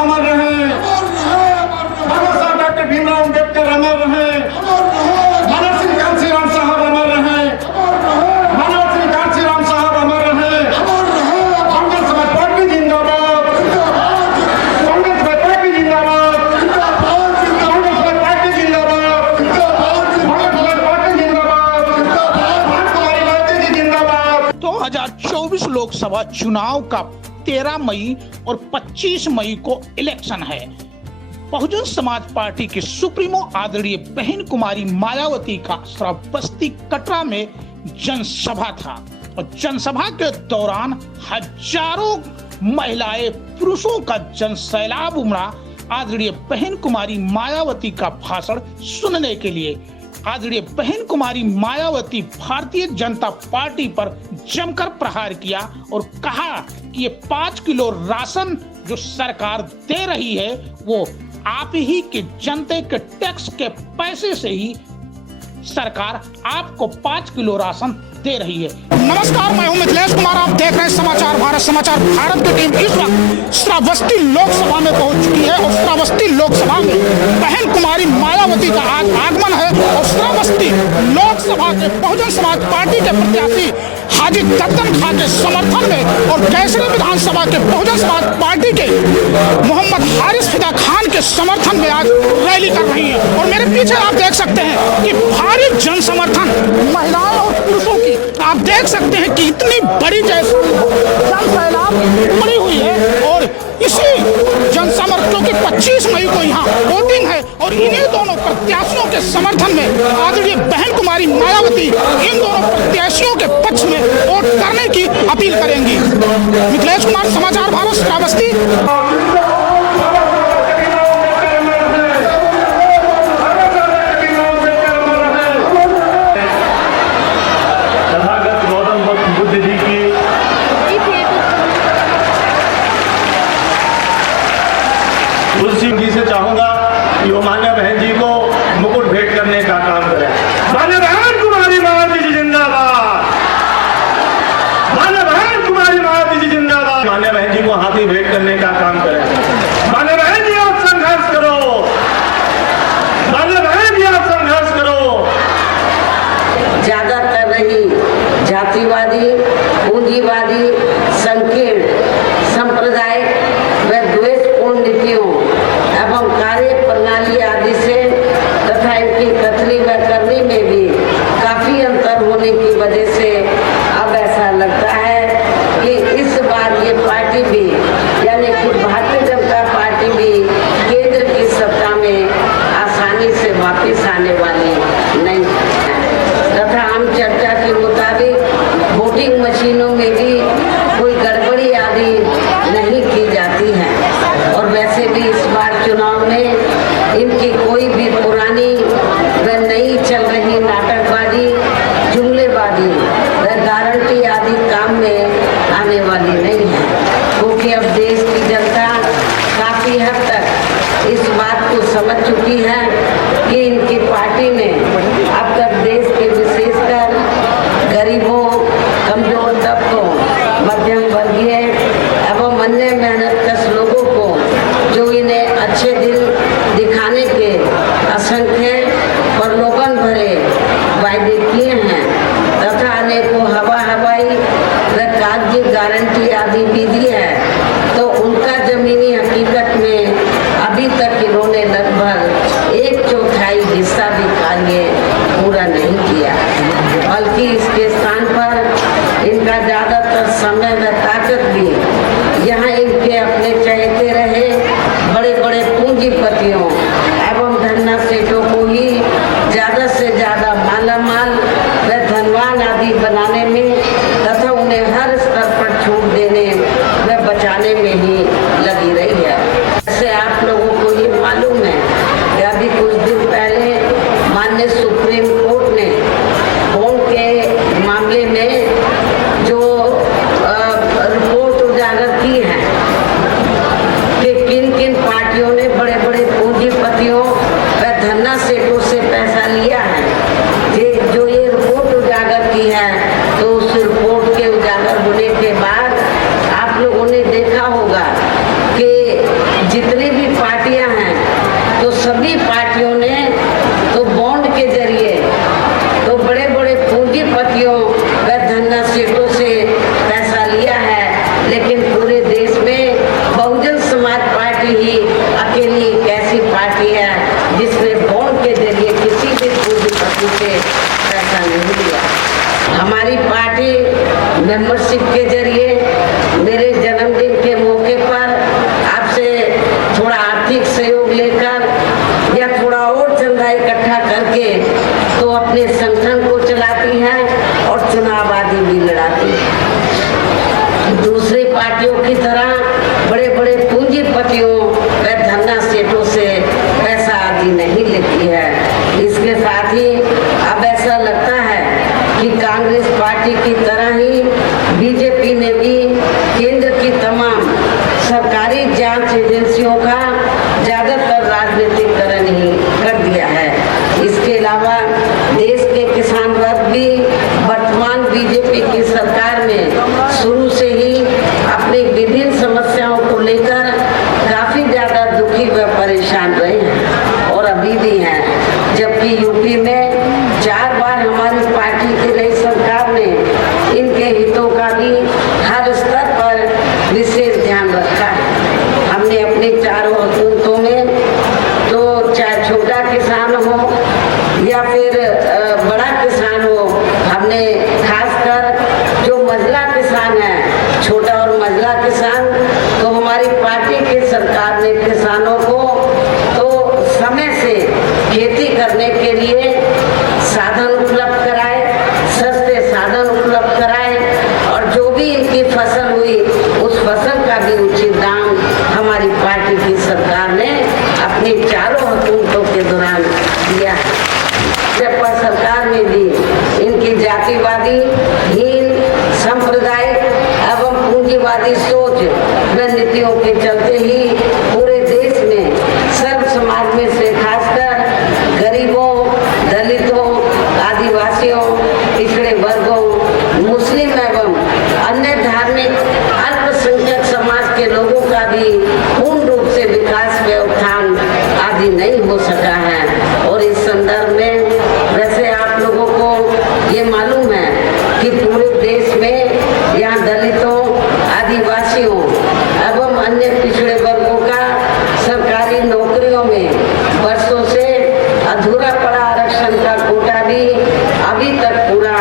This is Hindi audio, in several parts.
अमर रहे, बाबा साहब डॉक्टर भीमराव अम्बेडकर अमर रहे, मनोज सिंह कांशीराम साहब अमर रहे, मनोज सिंह कांशीराम साहब अमर रहे, कांग्रेस समाज पार्टी जिंदाबाद, कांग्रेस पार्टी जिंदाबाद, कांग्रेस पार्टी जिंदाबाद, कांग्रेस पार्टी जिंदाबाद, हमारी पार्टी जिंदाबाद। 2024 लोकसभा चुनाव का 13 मई और 25 मई को इलेक्शन है। बहुजन समाज पार्टी के सुप्रीमो आदरणीय बहन कुमारी मायावती का श्रावस्ती कटरा में जनसभा था और जनसभा के दौरान हजारों महिलाएं पुरुषों का जनसैलाब उमड़ा आदरणीय बहन कुमारी मायावती का भाषण सुनने के लिए। आदरणीय बहन कुमारी मायावती भारतीय जनता पार्टी पर जमकर प्रहार किया और कहा कि ये 5 किलो राशन जो सरकार दे रही है वो आप ही के जनता के टैक्स के पैसे से ही सरकार आपको 5 किलो राशन दे रही है। नमस्कार, मैं हूं मिथिलेश कुमार, आप देख रहे हैं समाचार भारत। समाचार भारत की टीम इस वक्त श्रावस्ती लोकसभा में पहुंच चुकी है और श्रावस्ती लोकसभा में बहन कुमारी मायावती का आज आगमन है और श्रावस्ती लोकसभा के बहुजन समाज पार्टी के प्रत्याशी हाजी दत्तन खां के समर्थन में और कैसरी विधानसभा के बहुजन समाज पार्टी के मोहम्मद हारिस फिदा खान के समर्थन में आज रैली कर रही है। और मेरे पीछे आप देख सकते हैं कि भारी जन समर्थन महिलाओं और पुरुषों की आप देख सकते हैं कि इतनी बड़ी जन सैलाब उमड़ी हुई है। और इसी जन समर्थन की 25 मई को यहाँ वोटिंग है और इन्हीं दोनों प्रत्याशियों के समर्थन में आदरणीय बहन कुमारी मायावती इन दोनों प्रत्याशियों के पक्ष में वोट करने की अपील करेंगी। मिथिलेश कुमार, समाचार भारत, श्रावस्ती। जी से चाहूंगा कि वो मान्य बहन जी को मुकुट भेंट करने का काम करें। मान्य बहन कुमारी मायावती जी जिंदाबाद, मान्य बहन कुमारी मायावती जी जिंदाबाद। मान्य बहन जी को हाथी भेंट करने का काम करें। मान्य बहन जी आप संघर्ष करो, मान्य बहन जी आप संघर्ष करो। ज्यादातर रही जातिवादी, पूंजीवादी, संकीर्ण, सांप्रदायिक व द्वेषपूर्ण नीतियों एवं कार्य प्रणाली आदि से तथा इनकी कथनी व करनी में भी काफी अंतर होने की वजह से अब ऐसा लगता है कि इस बार ये पार्टी भी यानी कि भारतीय जनता पार्टी भी केंद्र की सत्ता में आसानी से वापस आने वाली नहीं है तथा आम चर्चा के मुताबिक वोटिंग मशीनों में भी कोई गड़बड़ी आदि नहीं की जाती है। और वैसे भी इस बार चुनाव में इनकी कोई भी पुरानी व नई चल रही नाटकबाजी, जुमलेबाजी व गारंटी आदि काम में आने वाली नहीं है, क्योंकि अब देश की जनता काफी हद तक इस बात को समझ चुकी है कि इनकी पार्टी ने अब तक देश के विशेषकर गरीबों, कमजोर तबकों, मध्यम वर्गीय एवं अन्य मेहनतकश लोगों को जो इन्हें अच्छे दिन दिखाने के असंख्य प्रलोभन भरे वायदे किए हैं तथा अनेकों हवाई व कागजी गारंटी आदि भी दी है, तो उनका जमीनी हकीकत में अभी तक इन्होंने लगभग 1/4 हिस्सा भी कार्य पूरा नहीं किया, बल्कि इसके स्थान पर इनका ज्यादातर समय व ताकत भी यहाँ इनके अपने चहेते रहे बड़े बड़े पूंजीपतियों एवं धन्ना सेठों को ही ज्यादा से ज्यादा मालामाल व धनवान आदि बनाने में तथा उन्हें हर स्तर पर छूट देने व बचाने में ही लगी रही है। ऐसे आप लोगों को ये मालूम है कि अभी कुछ दिन पहले माननीय सुप्रीम कोर्ट ने होम के मामले में जो रिपोर्ट उजागर की है कि किन किन पार्टियों ने बड़े बड़े पूंजी कुर्सियों का ज्यादातर राजनीतिकरण ही कर दिया है। इसके अलावा देश के किसान वर्ग भी वर्तमान बीजेपी की सरकार में शुरू से ही अपनी विभिन्न समस्याओं को लेकर काफी ज्यादा दुखी व परेशान रहे हैं और अभी भी हैं। जबकि यूपी में 4 बार हमारी पार्टी की नई सरकार ने इनके हितों का भी हर स्तर पर विशेष ध्यान रखा है। हमने अपने चारों हुकूमतों में तो चाहे छोटा किसान हो या फिर बड़ा किसान हो, हमने खासकर जो मझला किसान है, छोटा और मझला किसान, तो हमारी पार्टी की सरकार ने किसानों को तो समय से खेती करने के लिए साधन उपलब्ध कराए, सस्ते साधन उपलब्ध कराए और जो भी इनकी फसल हुई उस फसल का भी उचित दाम हमारी पार्टी की सरकार ने अपनी चारों हुकूमतों के दौरान दिया है। भाजपा सरकार ने भी इनकी जातिवादी, हीन, सांप्रदायिक एवं पूंजीवादी सोच व नीतियों के चलते ही पूरे देश में सर्व समाज में से खासकर गरीबों, दलितों, आदिवासियों, पिछड़े वर्गों, मुस्लिम एवं अन्य धार्मिक अल्पसंख्यक समाज के लोगों का भी पूर्ण रूप से विकास व उत्थान आदि नहीं हो सका है। और इस संदर्भ में वैसे आप लोगों को ये मालूम है कि पूरे देश में यहाँ दलितों, आदिवासियों एवं अन्य पिछड़े वर्गों का सरकारी नौकरियों में वर्षों से अधूरा पड़ा आरक्षण का कोटा भी अभी तक पूरा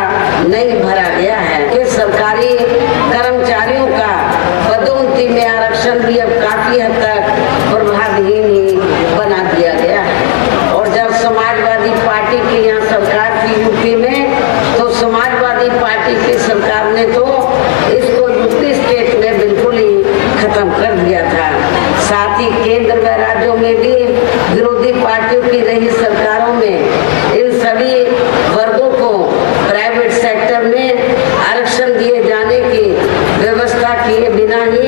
नहीं भरा गया है कि सरकारी कर्मचारियों का पदोन्नति में आरक्षण भी अब काफी हद तक प्रभावहीन ही बना दिया गया है। और जब समाजवादी पार्टी की यहाँ सरकार थी यूपी में, तो समाजवादी पार्टी की सरकार ने तो इसको यूपी स्टेट में बिल्कुल ही खत्म कर दिया था। साथ ही केंद्र व राज्यों में भी विरोधी पार्टियों की रही सरकारों में इन सभी वर्गों को प्राइवेट सेक्टर में आरक्षण दिए जाने की व्यवस्था किए बिना ही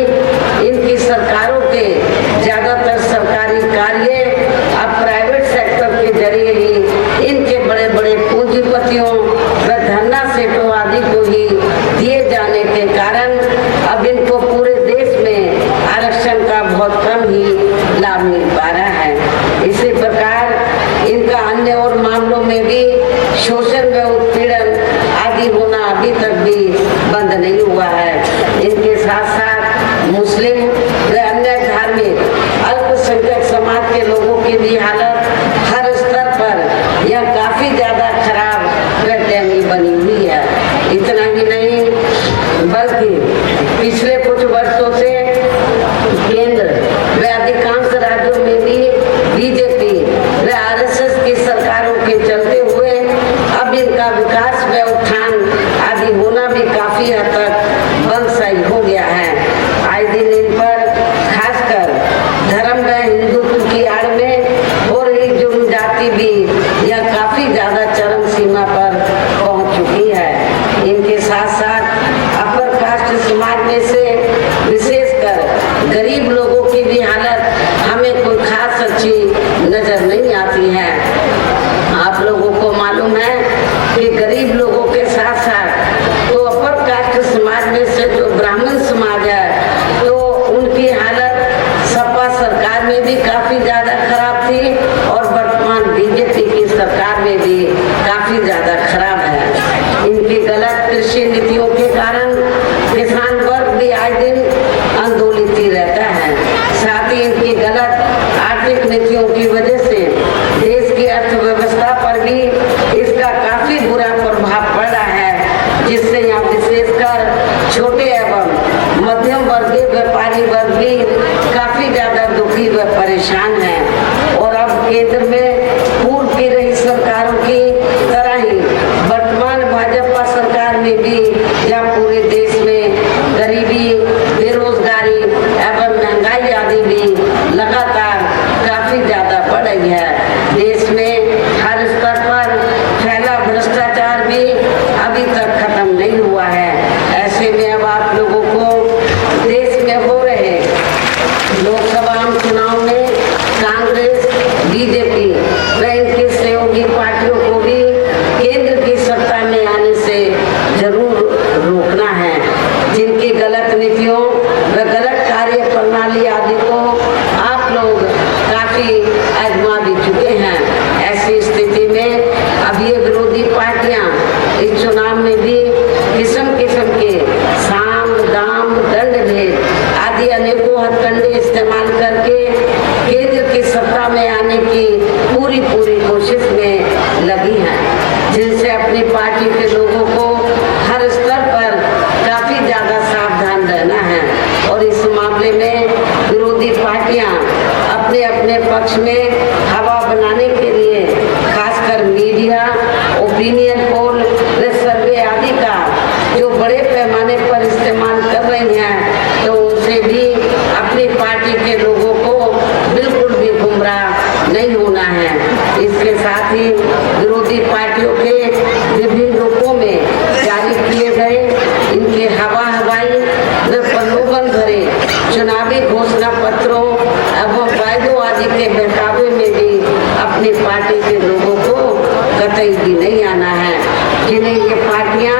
इनकी सरकारों के ज्यादातर सरकारी कार्य अब प्राइवेट सेक्टर के जरिए ही इनके बड़े बड़े पूंजीपतियों व धन्ना सेठों आदि को ही दिए जाने के कारण अब इनको पूरे देश में आरक्षण का बहुत कम ही लाभ मिल पा रहा है। इसी प्रकार इनका अन्य और मामलों में भी शोषण व उत्पीड़न आदि होना अभी तक भी बंद नहीं हुआ है। इनके साथ साथ मुस्लिम व अन्य धार्मिक अल्पसंख्यक समाज के लोगों की भी हालत हर स्तर पर यह काफी ज्यादा खराब व दयनीय बनी हुई है। इतना ही नहीं बल्कि पिछले कुछ वर्षों से केंद्र व अधिकांश राज्यों में भी बीजेपी व आरएसएस की सरकारों के चलते हुए अब इनका विकास व उत्थान आदि होना भी काफी हद तक बंदशाही हो गया है। आए दिन इन पर खासकर धर्म व हिंदुत्व की आड़ में हो रही जुर्मजाति भी यह काफी ज्यादा चरम सीमा पर पहुंच चुकी है। इनके साथ साथ अपर कास्ट समाज में से विशेषकर गरीब लोगों की भी हालत हमें कोई खास अच्छी नजर नहीं आती है। आप लोगों को मालूम है कि गरीब लोगों के साथ साथ तो अपर कास्ट समाज में से जो ब्राह्मण समाज है, तो उनकी हालत सपा सरकार में भी काफी ज्यादा खराब थी और वर्तमान बीजेपी की सरकार में भी काफी ज्यादा खराब है। इनकी गलत कृषि नीतियों के कारण किसान वर्ग भी आए दिन आंदोलित ही रहता है। साथ ही इनकी गलत आर्थिक नीतियों की वजह से देश की अर्थव्यवस्था पर भी इसका काफी बुरा प्रभाव पड़ रहा है, जिससे यहाँ विशेषकर छोटे एवं मध्यम वर्गीय व्यापारी वर्ग भी काफी ज्यादा दुखी व परेशान है। अपने अपने पक्ष में हवा बनाने के लिए खासकर मीडिया, ओपिनियन पोल, सर्वे आदि का जो बड़े पैमाने पर इस्तेमाल कर रही हैं, तो उनसे भी अपनी पार्टी के लोगों को बिल्कुल भी गुमराह नहीं होना है। इसके साथ ही विरोधी पार्टियों के विभिन्न रूपों में जारी किए गए इनके हवाई व प्रलोभन भरे चुनावी घोषणा पत्रों एवं वायदों आदि के बहकावे में भी अपनी पार्टी के लोगों को कतई भी नहीं आना है। जिन्हें ये पार्टियां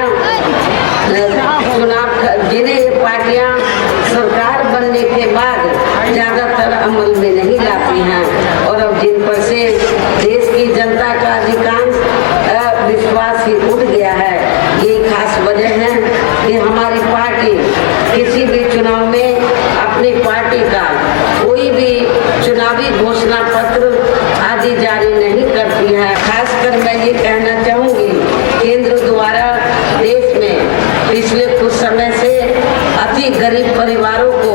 सरकार बनने के बाद ज्यादातर अमल में नहीं लाती हैं और अब जिन पर से देश की जनता का अधिकांश विश्वास ही उठ गया है, यही खास वजह है कि हमारी पार्टी किसी भी चुनाव में अपनी पार्टी का कोई भी चुनावी घोषणा पत्र आदि जारी नहीं करती है। खासकर मैं ये कहना चाहूंगी, केंद्र द्वारा देश में पिछले कुछ समय से अति गरीब परिवारों को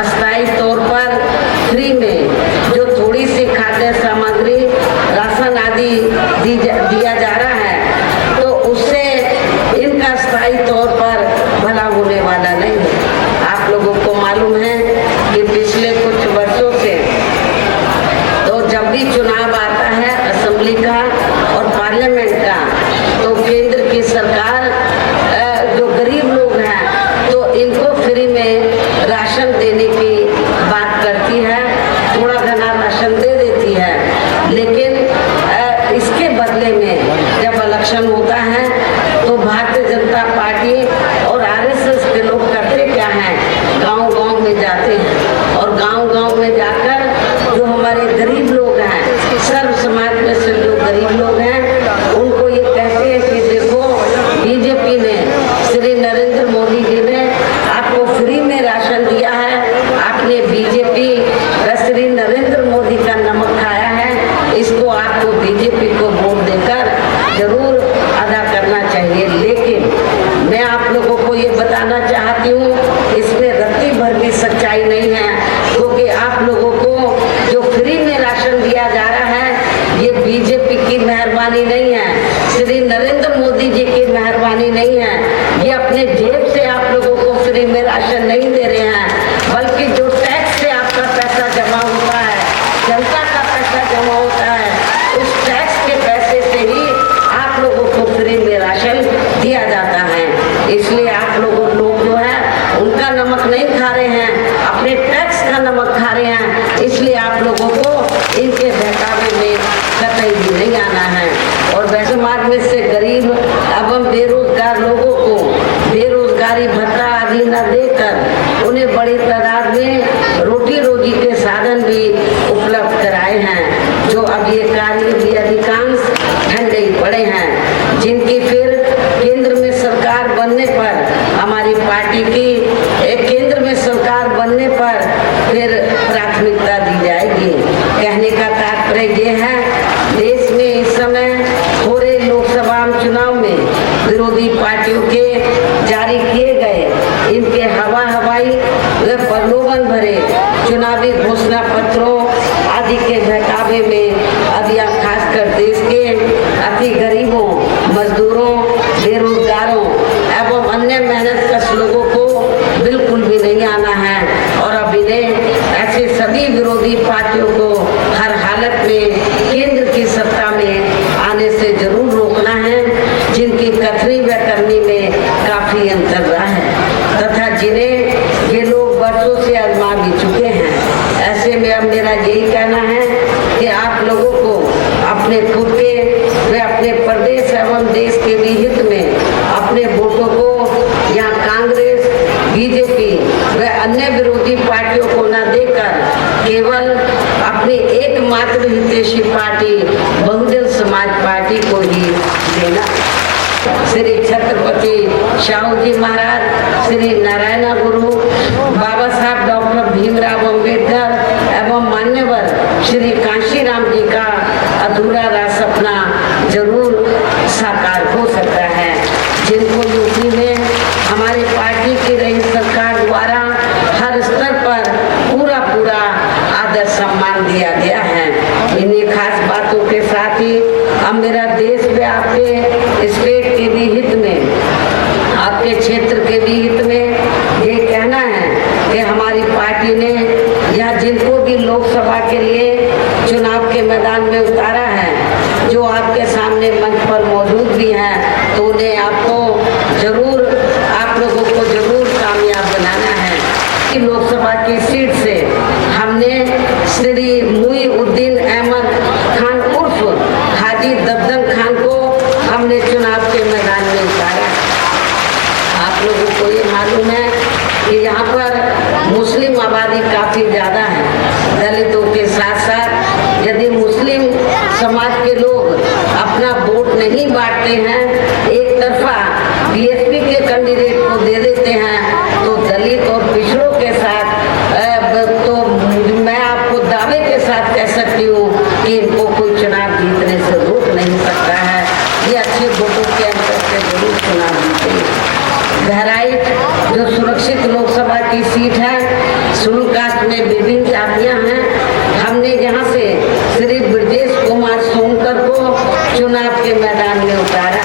अस्थायी तौर पर फ्री में जो थोड़ी सी खाद्य सामग्री, राशन आदि दिया जा रहा है, तो उससे इनका स्थायी तौर पर भला होने वाला नहीं है। आप लोगों को मालूम है कि पिछले कुछ वर्षों से तो जब भी चुनाव आता है असेंबली का और पार्लियामेंट का, तो केंद्र की सरकार जो गरीब लोग हैं तो इनको फ्री में राशन देने की बात करती है, थोड़ा घना राशन दे देती है। लेकिन इसके बदले में जब इलेक्शन होता है तो भारतीय जनता पार्टी और आरएसएस के लोग करते क्या हैं, गांव-गांव में जाते हैं और गांव-गांव में जाकर जो हमारे गरीब लोग हैं, सर्व समाज में से जो गरीब लोग हैं, उनको ये कहते हैं कि देखो बीजेपी ने, श्री नरेंद्र मोदी जी ने आपको फ्री में राशन दिया है, आपने बीजेपी श्री नरेंद्र मोदी का नमक खाया है, इसको आपको बीजेपी को वोट देकर जरूर अदा करना चाहिए। लेकिन मैं आप लोगों को ये बताना चाहती हूँ, इसमें रत्ती भर भी सच्चाई नहीं है, क्योंकि आप लोगों को जो फ्री में राशन दिया जा रहा है, ये बीजेपी की मेहरबानी नहीं है, श्री नरेंद्र मोदी जी की मेहरबानी नहीं है। ये अपने जेब से आप लोगों को फ्री में राशन नहीं दे रहे हैं, बल्कि जो टैक्स से आपका पैसा जमा होता है, जनता का पैसा जमा होता है, उस टैक्स के पैसे से ही आप लोगों को फ्री में राशन दिया जाता है। इसलिए आप लोग जो है उनका नमक नहीं खा रहे हैं, अपने टैक्स का नमक खा रहे हैं। इसलिए आप लोगों को इनके बहकावे में कतई भी नहीं आना है। और वैसे समाज में से गरीब एवं बेरोजगार लोगों को बेरोजगारी भत्ता आदि न देकर उन्हें बड़ी तादाद में रोटी रोजी के साधन भी उपलब्ध कराए हैं, जो अब ये कार्य भी अधिकांश ठंडे ही पड़े हैं, जिनकी फिर केंद्र में सरकार बनने पर हमारी पार्टी की केंद्र में सरकार बनने पर फिर प्राथमिकता दी जाएगी। कहने का तात्पर्य ये है, देश में इस समय हो रहे लोकसभा चुनाव में विरोधी पार्टियों के जारी किए गए इनके हवाई व प्रलोभन भरे चुनावी घोषणा पत्रों आदि के बहकावे में अब यह खासकर देश के अति गरीबों, मजदूरों, बेरोजगारों एवं अन्य मेहनतकश लोगों को बिल्कुल भी नहीं आना है। और अब इन्हें ऐसे सभी विरोधी पार्टियों को हर हालत में केंद्र की सत्ता में आने से जरूर रोकना है, जिनकी कथनी व करनी में काफी अंतर रहा है तथा जिन्हें ये लोग वर्षों से आजमा भी चुके हैं। ऐसे में अब मेरा यही कहना है कि आप लोगों को अपने खुद के व अपने प्रदेश एवं देश के भी हित में अपने वोटों को यहाँ कांग्रेस, बीजेपी व अन्य विरोधी पार्टियों को न देकर केवल अपनी एकमात्र हितैषी पार्टी बहुजन समाज पार्टी को ही देना। श्री छत्रपति शाहू जी महाराज, श्री नारायण गुरु, बाबा साहब डॉक्टर भीमराव अम्बेडकर एवं मान्यवर श्री कांशीराम जी का अधूरा रहा सपना जरूर साकार हो सकता है, जिनको यूपी में हमारी पार्टी की रही सरकार द्वारा हर स्तर पर पूरा आदर सम्मान दिया आपके स्टेट के भी हित में, आपके क्षेत्र के भी हित में ये कहना है कि हमारी पार्टी ने या जिनको भी लोकसभा के लिए चुनाव के मैदान में उतारा है, जो आपके सामने मंच पर मौजूद भी हैं, तो उन्हें आपको जरूर, आप लोगों को जरूर कामयाब बनाना है कि लोकसभा की सीट से हमने श्री मुईउद्दीन अहमद खान उर्फ हाजी दबदम खान को हमने चुनाव के मैदान में उतारा। आप लोगों को ये मालूम है कि यहाँ पर मुस्लिम आबादी काफी ज्यादा है। दलितों के साथ साथ यदि मुस्लिम समाज के लोग अपना वोट नहीं बांटते हैं, एक तरफा बीएसपी के कैंडिडेट को दे देते हैं, तो दलित और पिछड़ों के साथ तो मैं आपको दावे के साथ कह सकती हूँ कि इनको कोई चुनाव जीतने से रोक नहीं सकता है। ये अच्छे वोटों के अंतर से जरूर चुनाव जीतेंगे। बहराइच जो सुरक्षित लोकसभा की सीट है, शेड्यूल कास्ट में विभिन्न जातियां हैं, हमने यहाँ से श्री ब्रजेश कुमार सोनकर को चुनाव के मैदान में उतारा।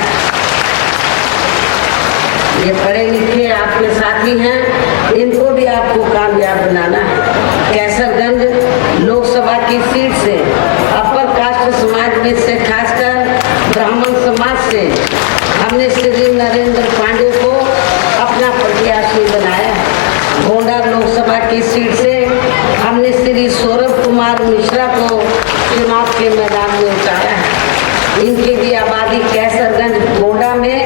ये पढ़े लिखे आपके साथी हैं, इनको भी आपको कामयाब बनाना है। कैसरगंज लोकसभा की सीट से अपर कास्ट समाज में से खासकर ब्राह्मण समाज से हमने श्री नरेंद्र पांडे को अपना प्रत्याशी बनाया है। गोंडा लोकसभा की सीट से हमने श्री सौरभ कुमार मिश्रा को चुनाव के मैदान में उतारा है। इनकी भी आबादी कैसरगंज गोंडा में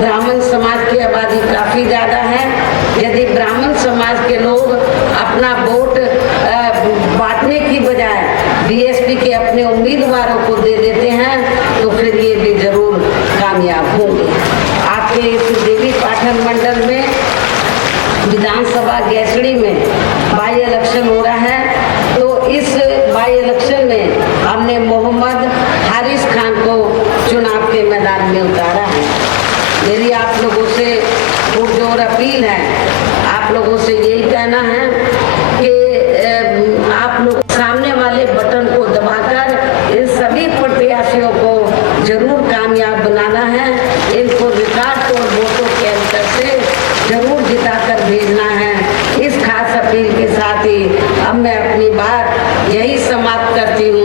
ब्राह्मण समाज की आबादी काफी ज्यादा है। यदि ब्राह्मण समाज के लोग अपना वोट बांटने की बजाय बीएसपी के अपने उम्मीदवारों को दे देते हैं, तो फिर ये भी जरूर कामयाब होंगे। आपके इस देवी पाठन मंडल में विधानसभा गैसड़ी में बाई इलेक्शन हो रहा है, तो इस बाई इलेक्शन में हमने मोहम्मद हारिस खान को चुनाव के मैदान में उतारा है। मेरी आप लोगों से पुरजोर अपील है, आप लोगों से यही कहना है कि आप लोग सामने वाले बटन को दबाकर इन सभी प्रत्याशियों को जरूर कामयाब बनाना है। इनको रिकॉर्ड तोड़ वोटों के अंतर से जरूर जिताकर भेजना है। इस खास अपील के साथ ही अब मैं अपनी बात यही समाप्त करती हूँ।